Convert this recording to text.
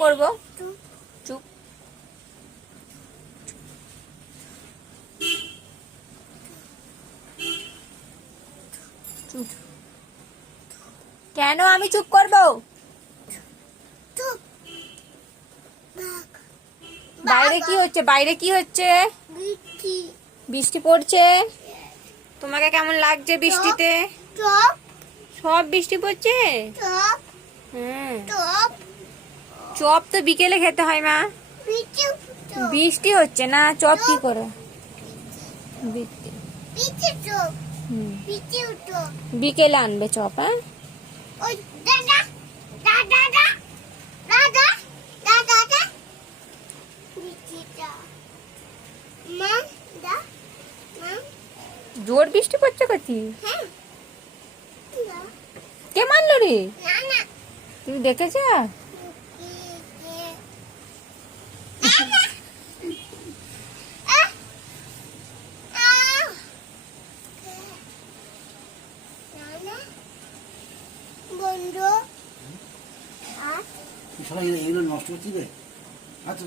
করব। চুপ। চুপ। কেন আমি চুপ করব? বাইরে কি হচ্ছে? বাইরে কি হচ্ছে? বৃষ্টি পড়ছে। তোমাকে কেমন লাগছে বৃষ্টিতে? সব বৃষ্টি পড়ছে। হ্যাঁ, চপ তো বিকেলে খেতে হয় মা। বৃষ্টি হচ্ছে না, চপ কি করে? বিকেলে আনবে চপ। হ্যাঁ, জোর বৃষ্টি পড়ছে কচি। কে মানলো রে? তুমি দেখেছ? সবাই এগুলো নষ্ট করছি রে। আচ্ছা।